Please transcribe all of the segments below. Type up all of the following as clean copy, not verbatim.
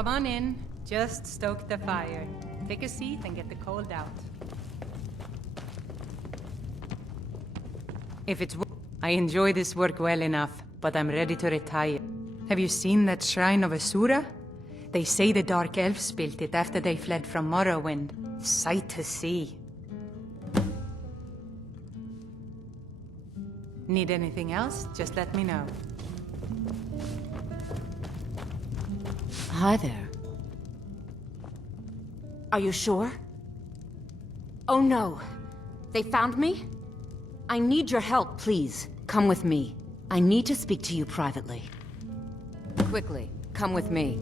Come on in. Just stoke the fire. Take a seat and get the cold out. If it's I enjoy this work well enough, but I'm ready to retire. Have you seen that shrine of Asura? They say the Dark Elves built it after they fled from Morrowind. Sight to see. Need anything else? Just let me know. Hi there. Are you sure? Oh no. They found me? I need your help, please. Come with me. I need to speak to you privately. Quickly, come with me.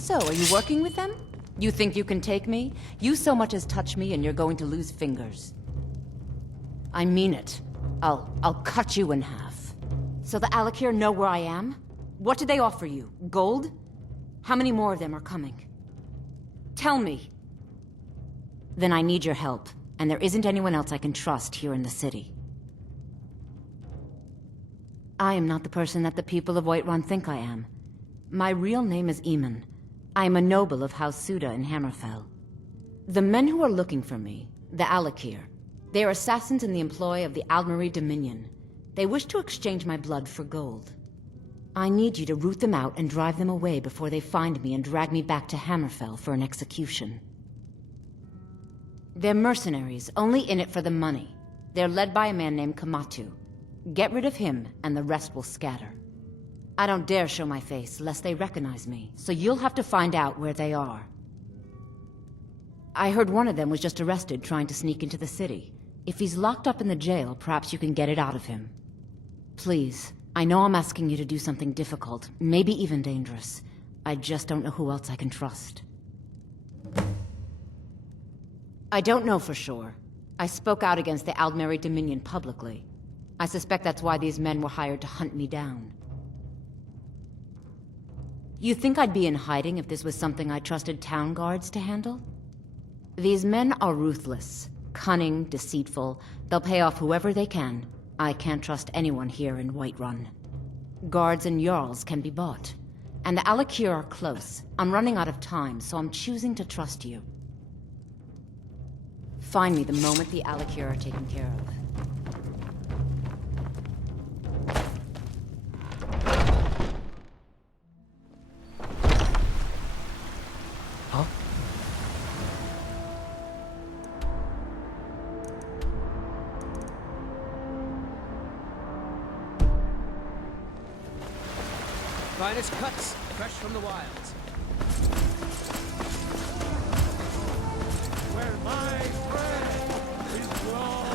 So, are you working with them? You think you can take me? You so much as touch me and you're going to lose fingers. I mean it. I'll cut you in half. So the Alakir know where I am? What did they offer you? Gold? How many more of them are coming? Tell me. Then I need your help, and there isn't anyone else I can trust here in the city. I am not the person that the people of Whiterun think I am. My real name is Eamon. I am a noble of House Suda in Hammerfell. The men who are looking for me, the Alakir, they are assassins in the employ of the Aldmeri Dominion. They wish to exchange my blood for gold. I need you to root them out and drive them away before they find me and drag me back to Hammerfell for an execution. They're mercenaries, only in it for the money. They're led by a man named Kamatu. Get rid of him, and the rest will scatter. I don't dare show my face, lest they recognize me, so you'll have to find out where they are. I heard one of them was just arrested trying to sneak into the city. If he's locked up in the jail, perhaps you can get it out of him. Please, I know I'm asking you to do something difficult, maybe even dangerous. I just don't know who else I can trust. I don't know for sure. I spoke out against the Aldmeri Dominion publicly. I suspect that's why these men were hired to hunt me down. You think I'd be in hiding if this was something I trusted town guards to handle? These men are ruthless, cunning, deceitful. They'll pay off whoever they can. I can't trust anyone here in Whiterun. Guards and Jarls can be bought. And the Alakir are close. I'm running out of time, so I'm choosing to trust you. Find me the moment the Alakir are taken care of. Finest cuts, fresh from the wilds. Where my friend is wrong.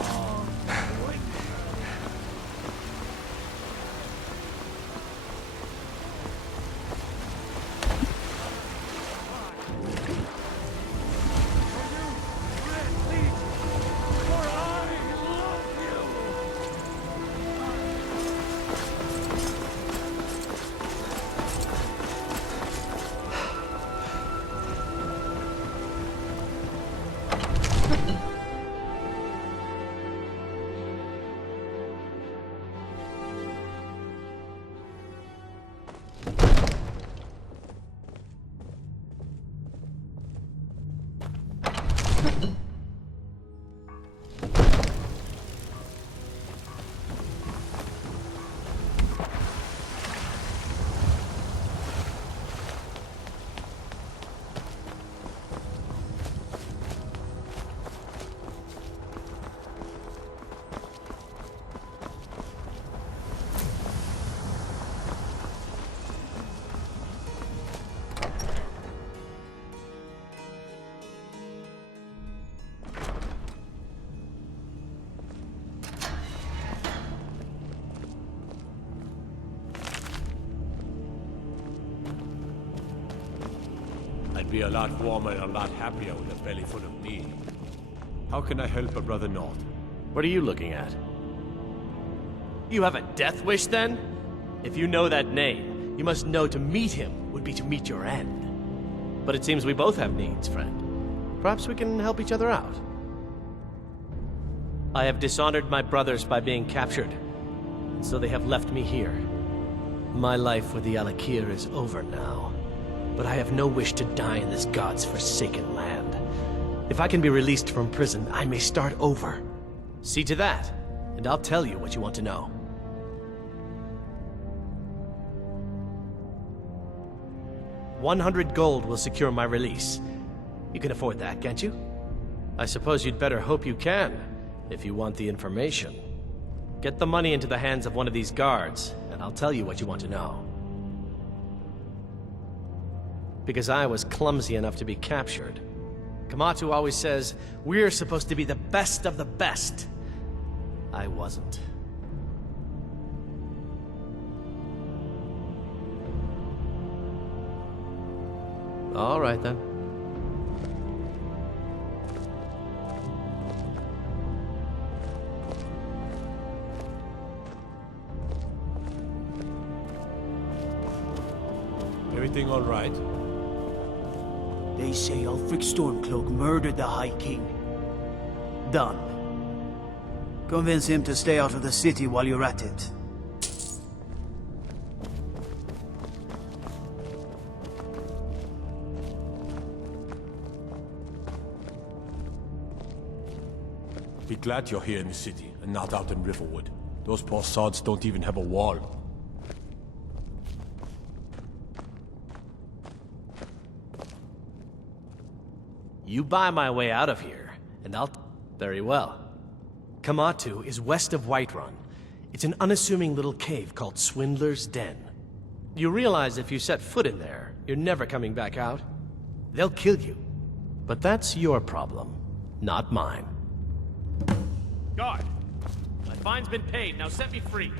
I'd be a lot warmer and a lot happier with a belly full of meat. How can I help a brother North? What are you looking at? You have a death wish, then? If you know that name, you must know to meet him would be to meet your end. But it seems we both have needs, friend. Perhaps we can help each other out. I have dishonored my brothers by being captured, and so they have left me here. My life with the Alakir is over now, but I have no wish to die in this god's forsaken land. If I can be released from prison, I may start over. See to that, and I'll tell you what you want to know. 100 gold will secure my release. You can afford that, can't you? I suppose you'd better hope you can, if you want the information. Get the money into the hands of one of these guards, and I'll tell you what you want to know. Because I was clumsy enough to be captured. Kamatu always says, we're supposed to be the best of the best. I wasn't. All right, then. Everything all right? They say Ulfric Stormcloak murdered the High King. Done. Convince him to stay out of the city while you're at it. Be glad you're here in the city and not out in Riverwood. Those poor sods don't even have a wall. You buy my way out of here, and I'll... Very well. Kamatu is west of Whiterun. It's an unassuming little cave called Swindler's Den. You realize if you set foot in there, you're never coming back out? They'll kill you. But that's your problem, not mine. Guard! My fine's been paid, now set me free.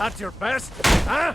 That's your best, huh?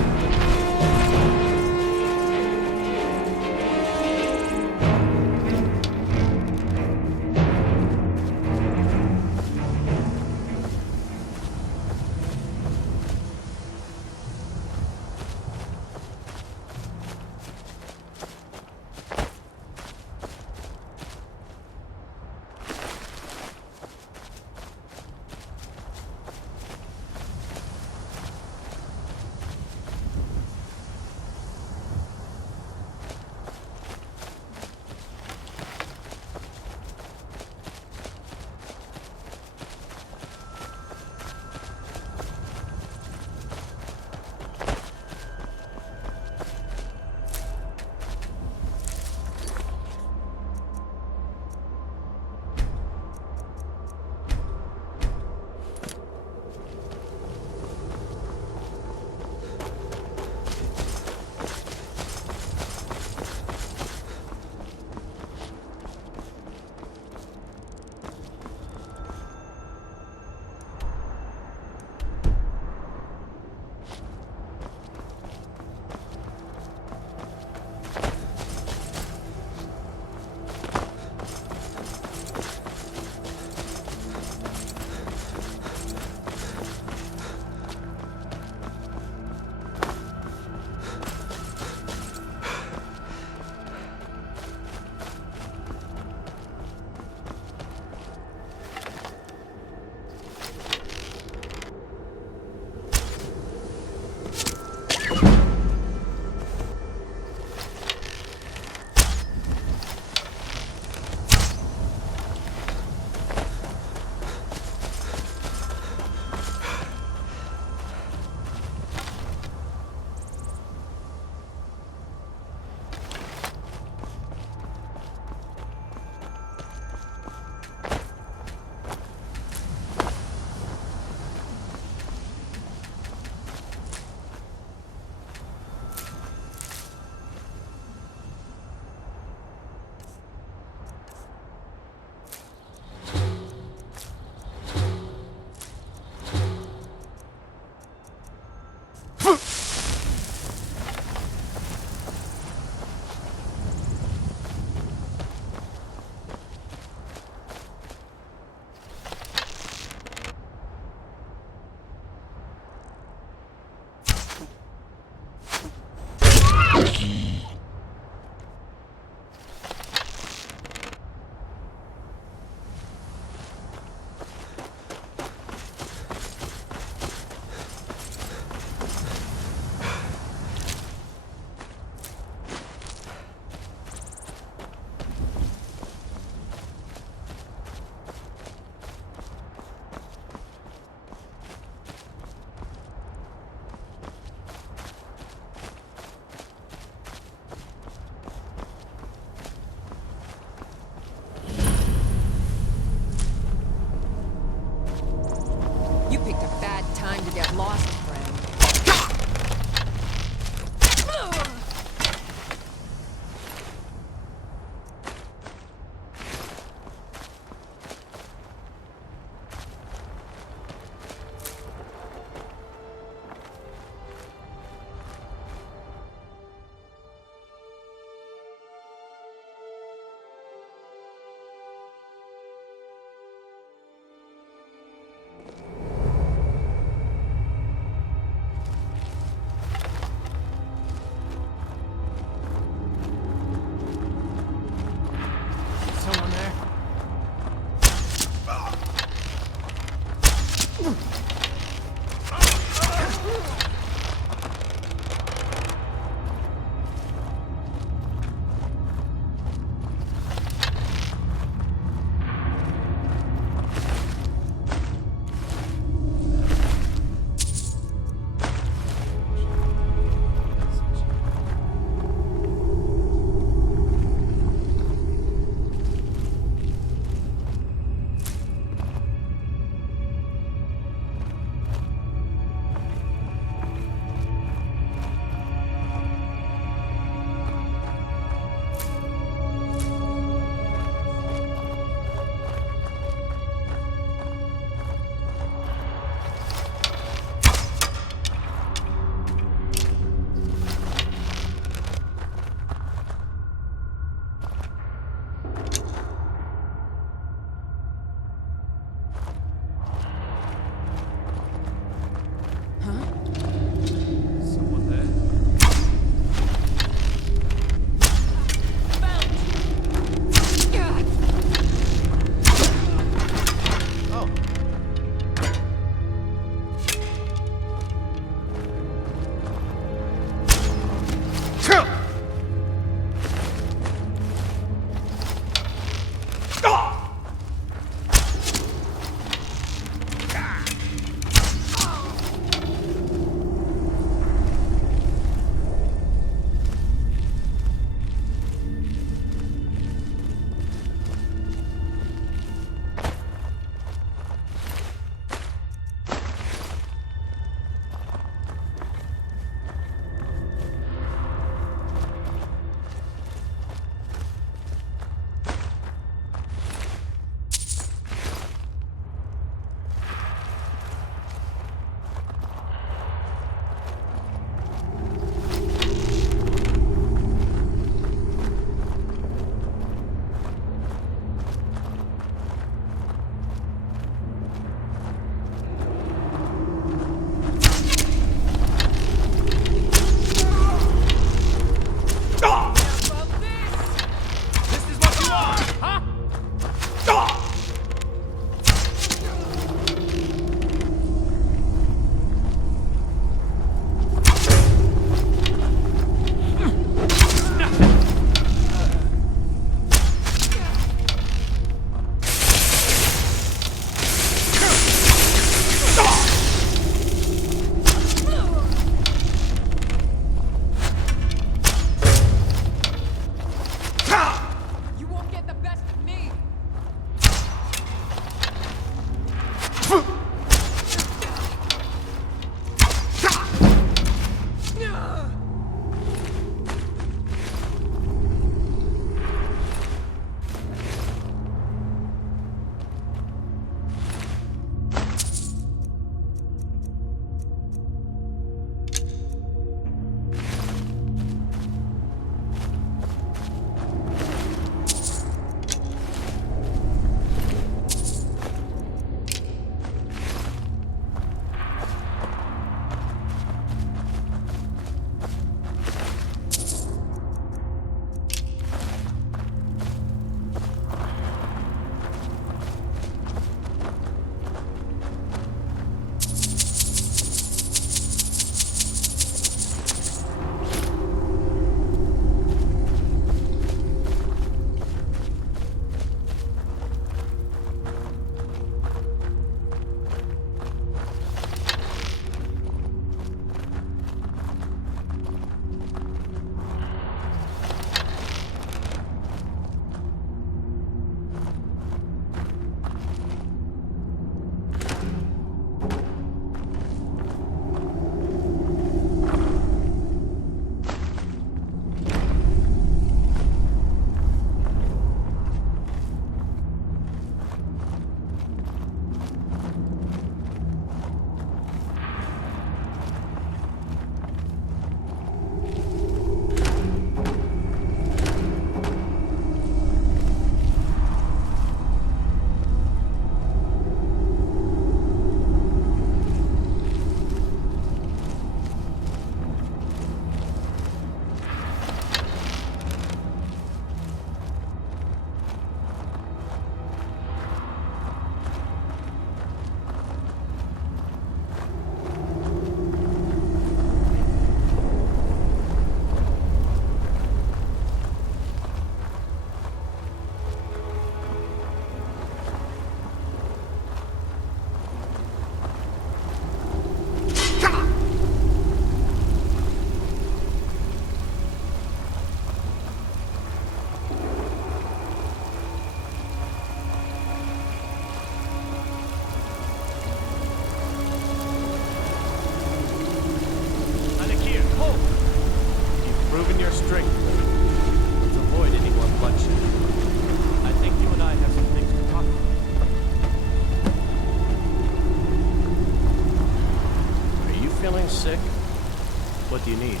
What do you need?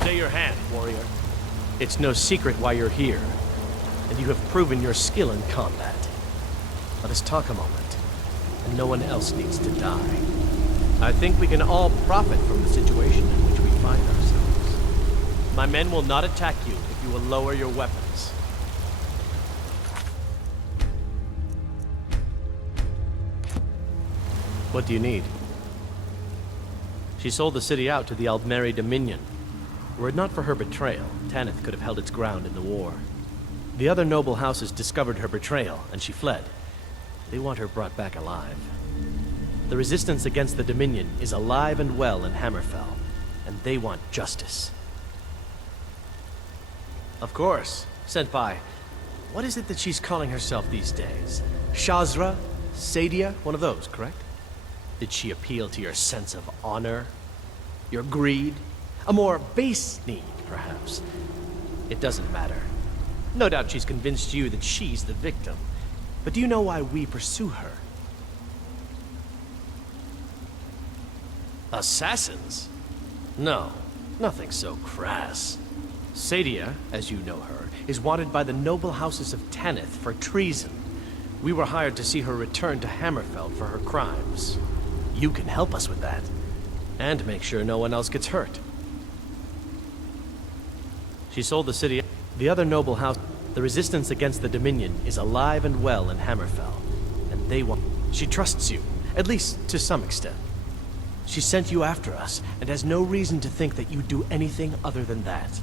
Stay your hand, warrior. It's no secret why you're here, and you have proven your skill in combat. Let us talk a moment, and no one else needs to die. I think we can all profit from the situation in which we find ourselves. My men will not attack you if you will lower your weapons. What do you need? She sold the city out to the Aldmeri Dominion. Were it not for her betrayal, Tanith could have held its ground in the war. The other noble houses discovered her betrayal, and she fled. They want her brought back alive. The resistance against the Dominion is alive and well in Hammerfell, and they want justice. Of course, Senpai. What is it that she's calling herself these days? Shazra? Sadia? One of those, correct? Did she appeal to your sense of honor? Your greed? A more base need, perhaps? It doesn't matter. No doubt she's convinced you that she's the victim. But do you know why we pursue her? Assassins? No, nothing so crass. Sadia, as you know her, is wanted by the noble houses of Tanith for treason. We were hired to see her return to Hammerfell for her crimes. You can help us with that, and make sure no one else gets hurt. She sold the city. The other noble house, the resistance against the Dominion, is alive and well in Hammerfell, and they want... She trusts you, at least to some extent. She sent you after us, and has no reason to think that you'd do anything other than that.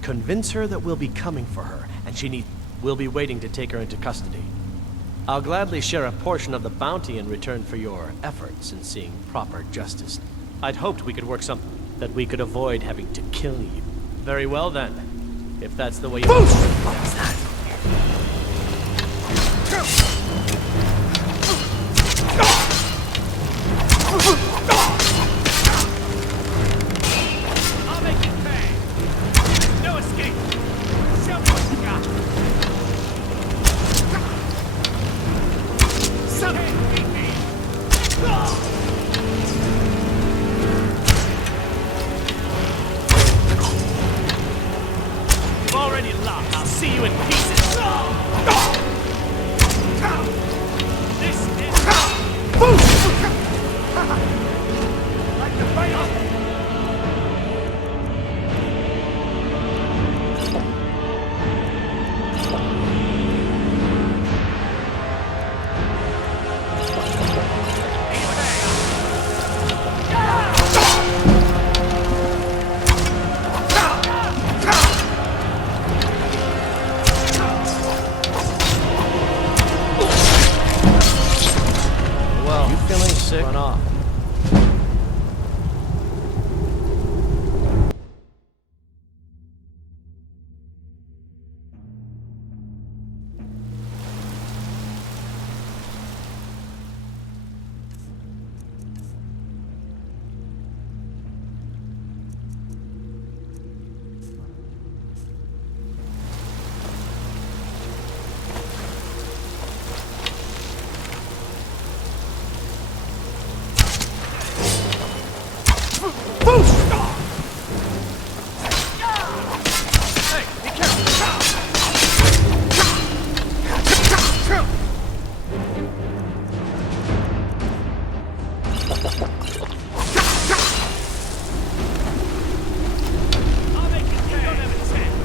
Convince her that we'll be coming for her, and we'll be waiting to take her into custody. I'll gladly share a portion of the bounty in return for your efforts in seeing proper justice. I'd hoped we could work something that we could avoid having to kill you. Very well then, if that's the way you... What was that? I'll make it pay. No escape. Show me what you got. Something beat me. You've already lost. I'll see you in pieces. This is... Like the fight off. Well, you feeling sick? Run off. I'll make it pay. You don't have a chance.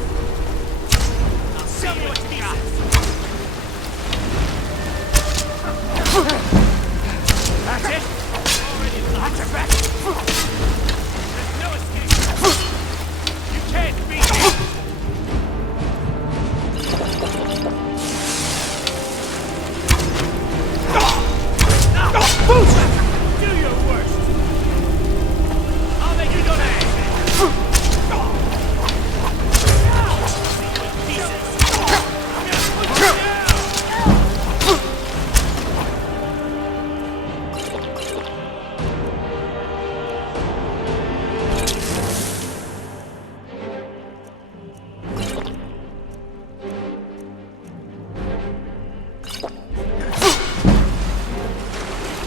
I'll see you in pieces. That's it. Already lost your back. There's no escape. You can't beat me. Do your worst. I'll make you go to pieces. I'm gonna put you down.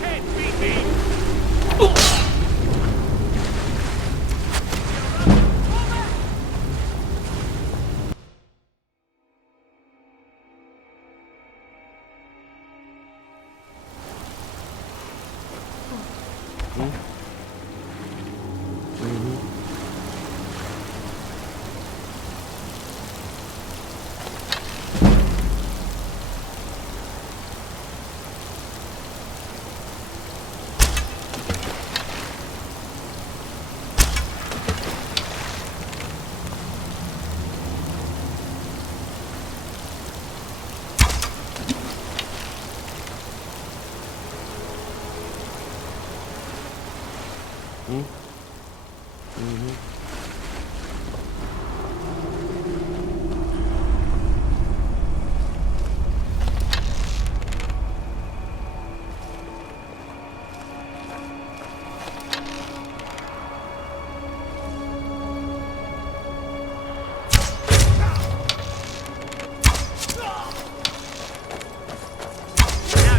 Can't beat me. Now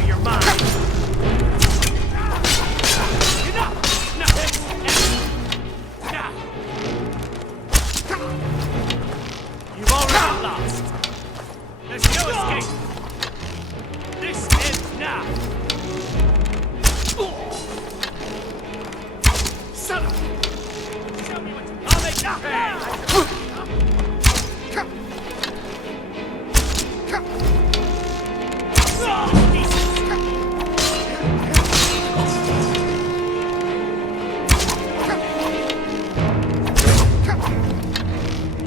you're mine. Enough! Now. You've already lost. There's no escape. This ends now. Son of a... Show me what you... I'll make you pay.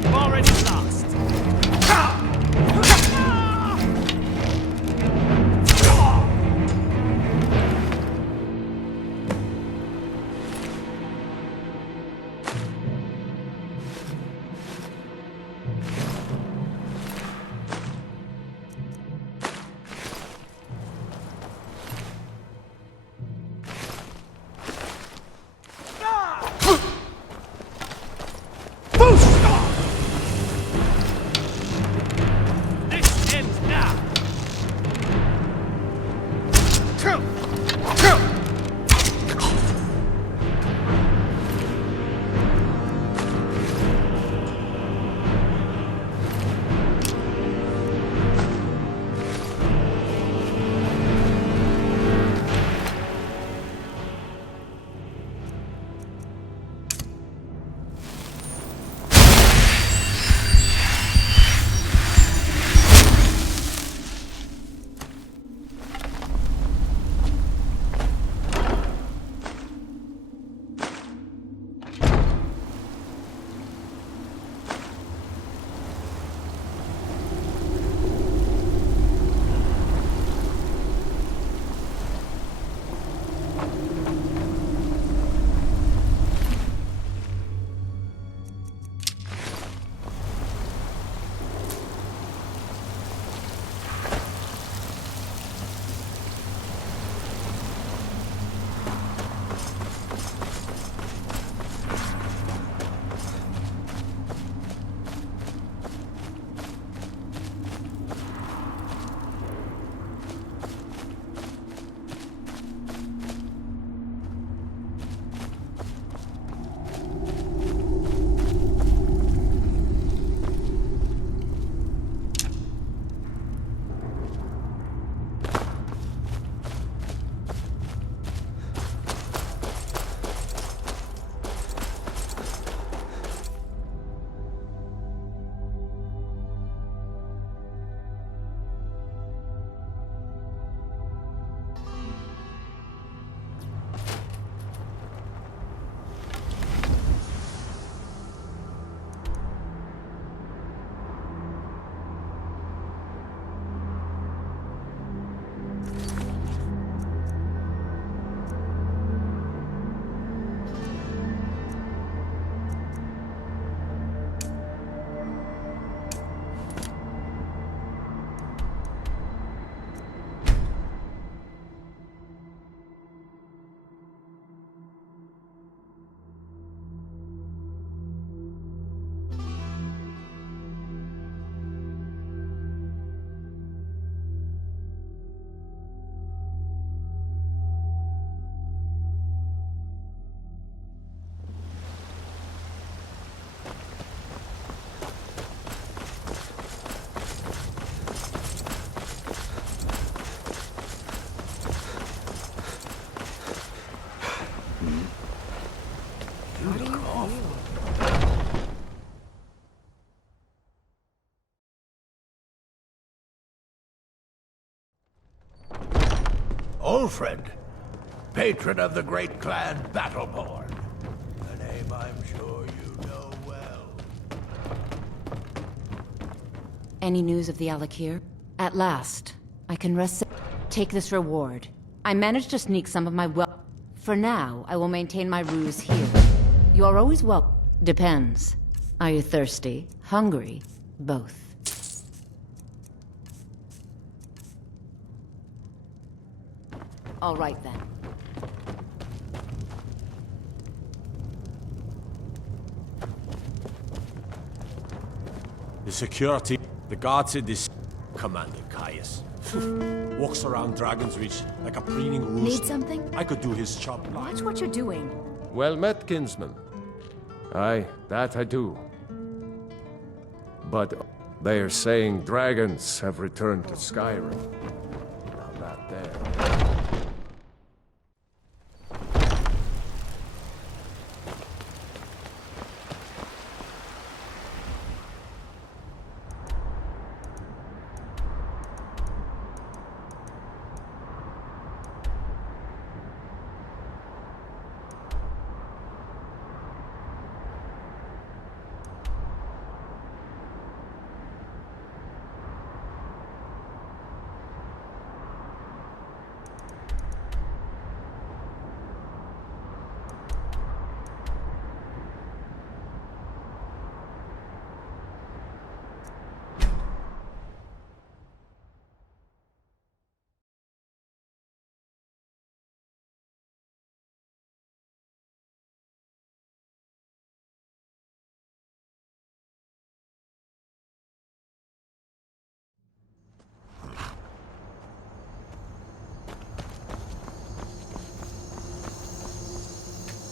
You've already lost. This ends now. Ulfred, patron of the great clan Battleborn. A name I'm sure you know well. Any news of the Alakir? At last, I can rest. Take this reward. I managed to sneak some of my wealth. For now, I will maintain my ruse here. You are always welcome. Depends. Are you thirsty? Hungry? Both. All right then. The security, the guards in this... Commander Caius. Walks around Dragon's Reach like a preening rooster. Need something? I could do his job. Watch what you're doing. Well met, kinsman. Aye, that I do. But they are saying dragons have returned to Skyrim. Now that there...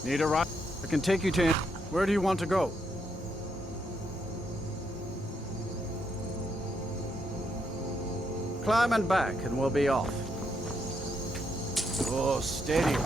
Need a ride? I can take you to... Where do you want to go? Climb and back, and we'll be off. Oh, steady.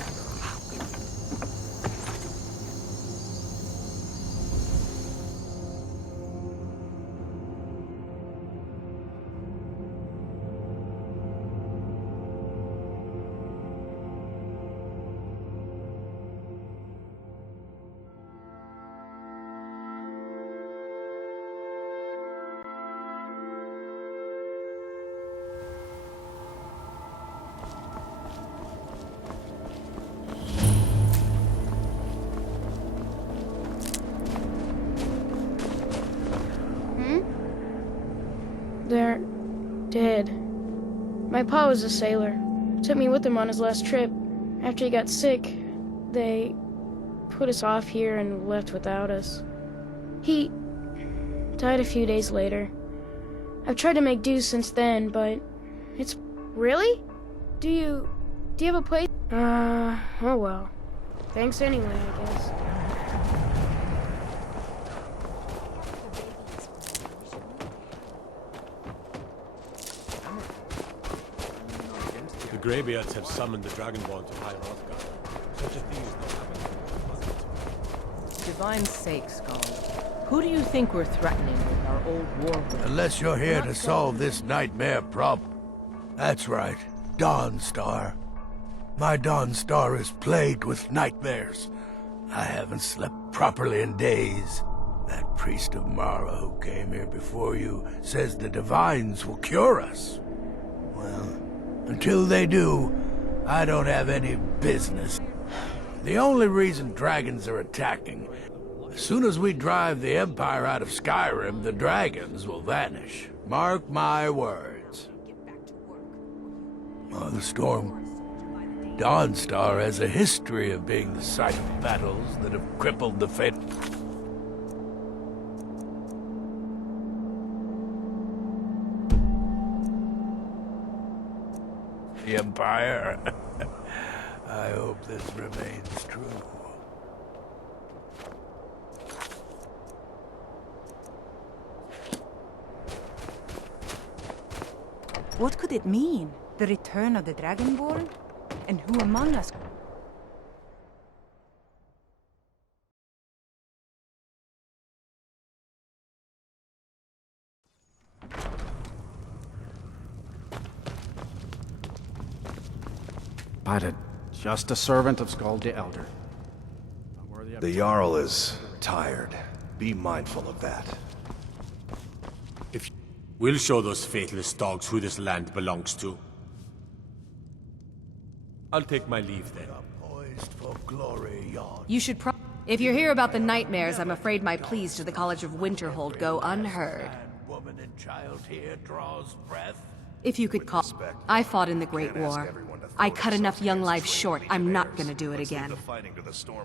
They're dead. My pa was a sailor. Took me with him on his last trip. After he got sick, they put us off here and left without us. He died a few days later. I've tried to make do since then, but it's... Really? Do you have a place? Oh well. Thanks anyway, I guess. The Greybeards have summoned the Dragonborn to High Hrothgar. Such a thing is not happening, was it? Divine sake, Skull. Who do you think we're threatening with our old war with? Unless you're here to solve this nightmare problem. That's right, Dawnstar. My Dawnstar is plagued with nightmares. I haven't slept properly in days. That priest of Mara who came here before you says the Divines will cure us. Well, until they do, I don't have any business. The only reason dragons are attacking, as soon as we drive the Empire out of Skyrim, the dragons will vanish. Mark my words. Oh, the storm. Dawnstar has a history of being the site of battles that have crippled the fate. The Empire. I hope this remains true. What could it mean? The return of the Dragonborn? And who among us? But Just a servant of Skald the Elder. The Jarl is tired. Be mindful of that. If we'll show those faithless dogs who this land belongs to. I'll take my leave then. Poised for glory, Jarl. You should If you're here about the nightmares, I'm afraid my pleas to the College of Winterhold go unheard. Woman and child here draws breath. If you could call... I fought in the Great War. I cut enough young lives short. I'm not gonna do it again.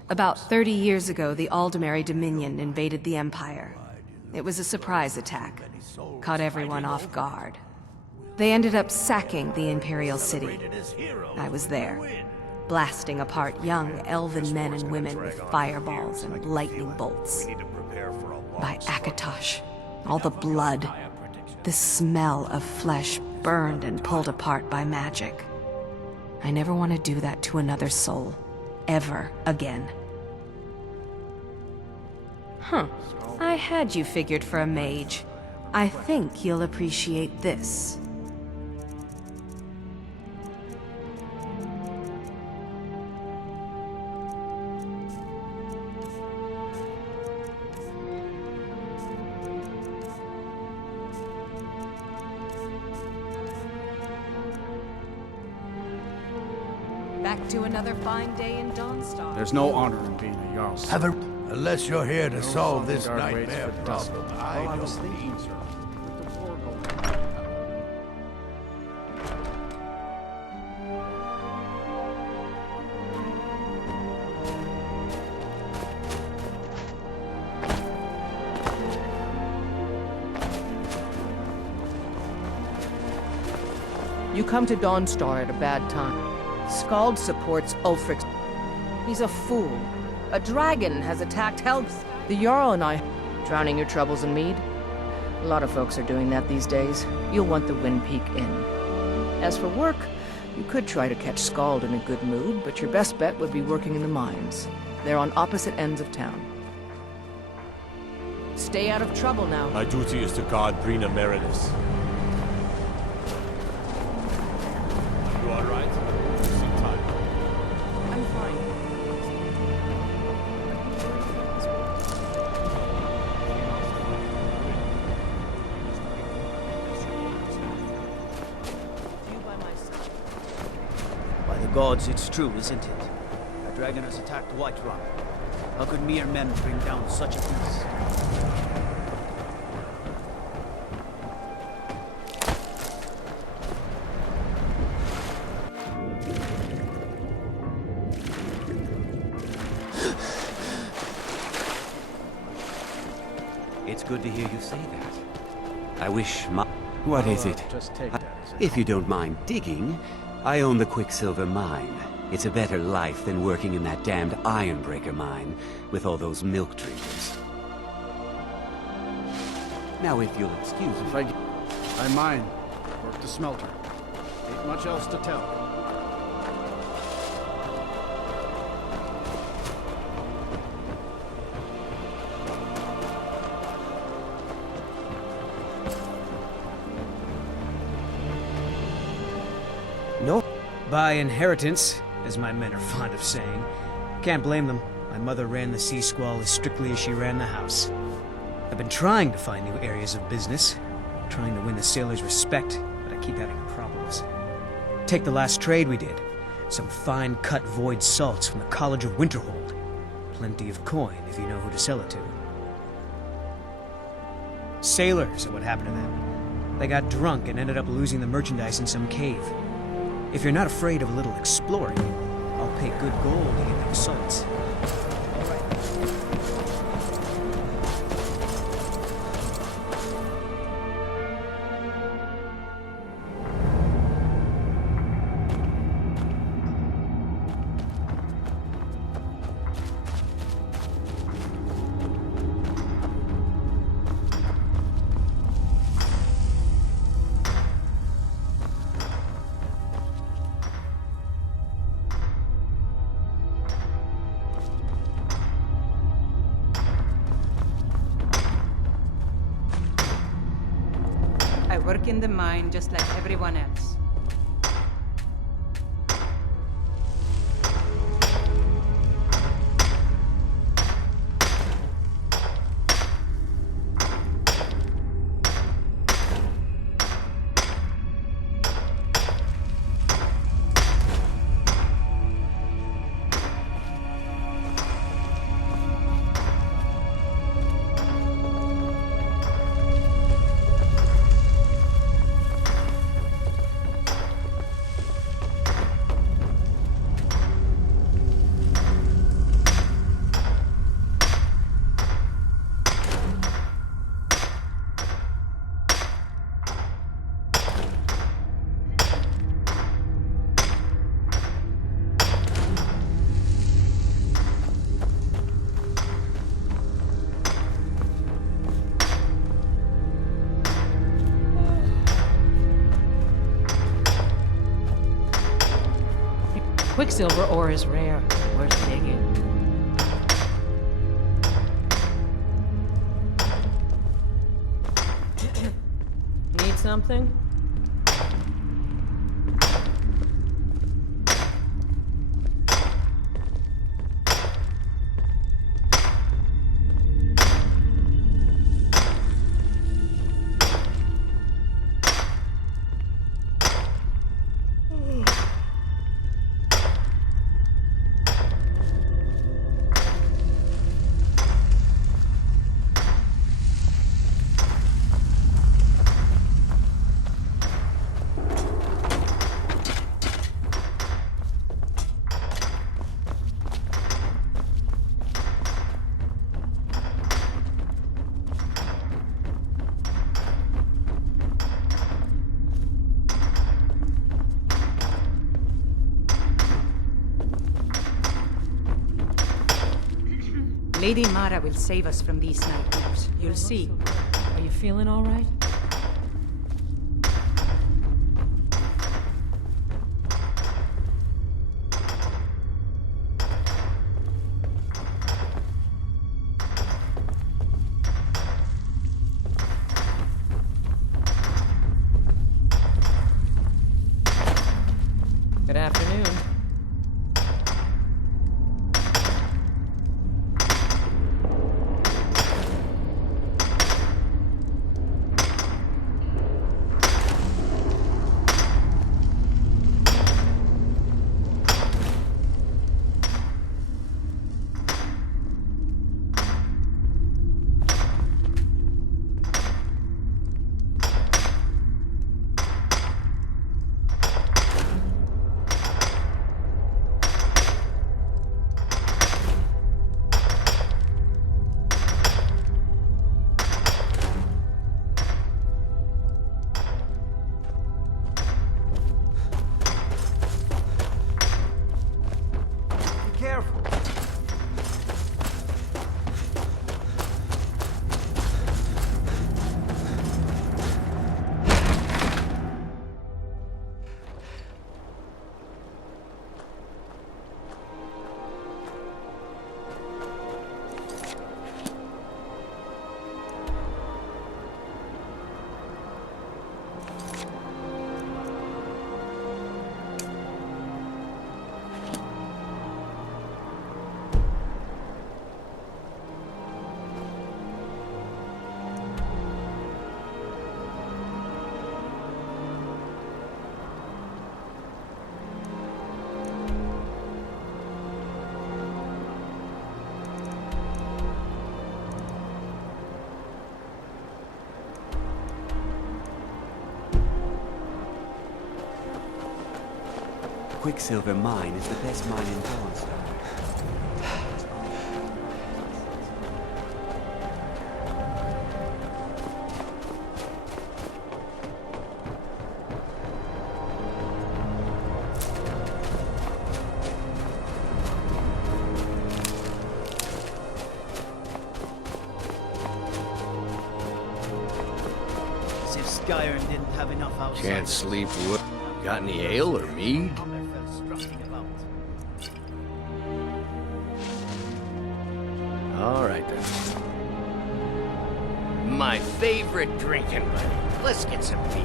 About 30 years ago, the Aldemary Dominion invaded the Empire. It was a surprise attack. Caught everyone off guard. They ended up sacking the Imperial City. I was there, blasting apart young elven men and women with fireballs and lightning bolts. By Akatosh, all the blood, the smell of flesh burned and pulled apart by magic. I never want to do that to another soul, ever again. Huh. I had you figured for a mage. I think you'll appreciate this. Back to another fine day in Dawnstar. There's no honor in being a Jarl. Unless you're here to solve this Dark waits nightmare for dusk. problem, All I was don't thinking, need sir. With the war going on. You come to Dawnstar at a bad time. Skald supports Ulfric's. He's a fool. A dragon has attacked Helms. The Jarl and I... Drowning your troubles in mead? A lot of folks are doing that these days. You'll want the Wind Peak Inn. As for work, you could try to catch Skald in a good mood, but your best bet would be working in the mines. They're on opposite ends of town. Stay out of trouble now. My duty is to guard Brina Meredith. You all right? Some time. I'm fine. By the gods, it's true, isn't it? A dragon has attacked Whiterun. How could mere men bring down such a beast? It's good to hear you say that. I wish my... What is it? Just take that as If you don't mind digging, I own the Quicksilver Mine. It's a better life than working in that damned Ironbreaker mine with all those milk drinkers. Now, if you'll excuse me... I mine. Work the smelter. Ain't much else to tell. No. By inheritance, as my men are fond of saying. Can't blame them. My mother ran the Sea Squall as strictly as she ran the house. I've been trying to find new areas of business, trying to win the sailors' respect, but I keep having problems. Take the last trade we did. Some fine-cut void salts from the College of Winterhold. Plenty of coin, if you know who to sell it to. Sailors are what happened to them. They got drunk and ended up losing the merchandise in some cave. If you're not afraid of a little exploring, I'll pay good gold to get those salts. I work in the mine just like everyone else. Quicksilver ore is rare. Worth digging. Need something? Lady Mara will save us from these nightmares. You'll see. Are you feeling all right? Good afternoon. Quicksilver mine is the best mine in Dawnstar. As if Skyrim didn't have enough outside. Can't sleep. Got any ale or mead? All right then. My favorite drinking buddy. Let's get some mead.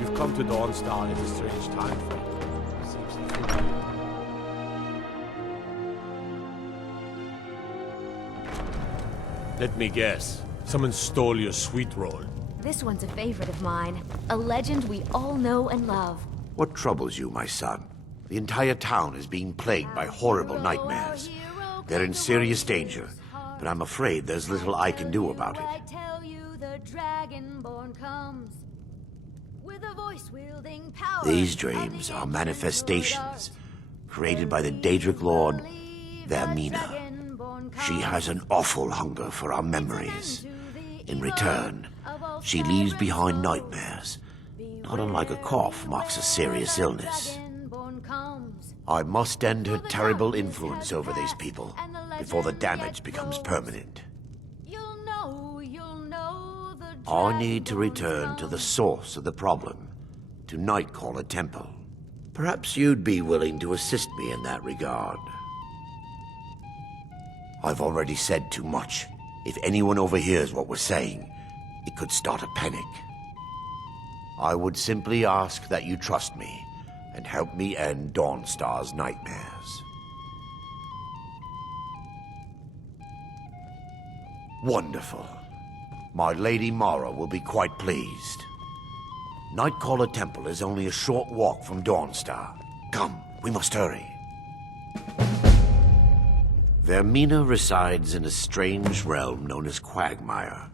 You've come to Dawnstar at a strange time, friend. Let me guess. Someone stole your sweet roll. This one's a favorite of mine. A legend we all know and love. What troubles you, my son? The entire town is being plagued by horrible nightmares. They're in serious danger, but I'm afraid there's little I can do about it. These dreams are manifestations created by the Daedric Lord, Vermina. She has an awful hunger for our memories. In return, she leaves behind nightmares. Not unlike a cough marks a serious illness. I must end her terrible influence over these people before the damage becomes permanent. I need to return to the source of the problem, to Nightcaller Temple. Perhaps you'd be willing to assist me in that regard. I've already said too much. If anyone overhears what we're saying, it could start a panic. I would simply ask that you trust me and help me end Dawnstar's nightmares. Wonderful. My Lady Mara will be quite pleased. Nightcaller Temple is only a short walk from Dawnstar. Come, we must hurry. Vermina resides in a strange realm known as Quagmire,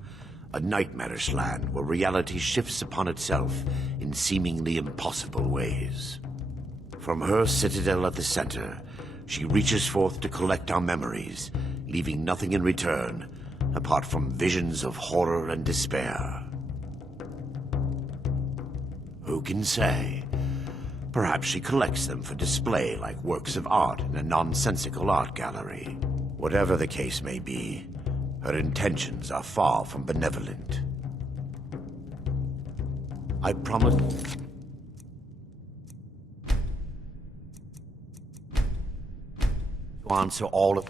a nightmarish land where reality shifts upon itself in seemingly impossible ways. From her citadel at the center, she reaches forth to collect our memories, leaving nothing in return apart from visions of horror and despair. Who can say? Perhaps she collects them for display like works of art in a nonsensical art gallery. Whatever the case may be, her intentions are far from benevolent. I promise... to answer all of...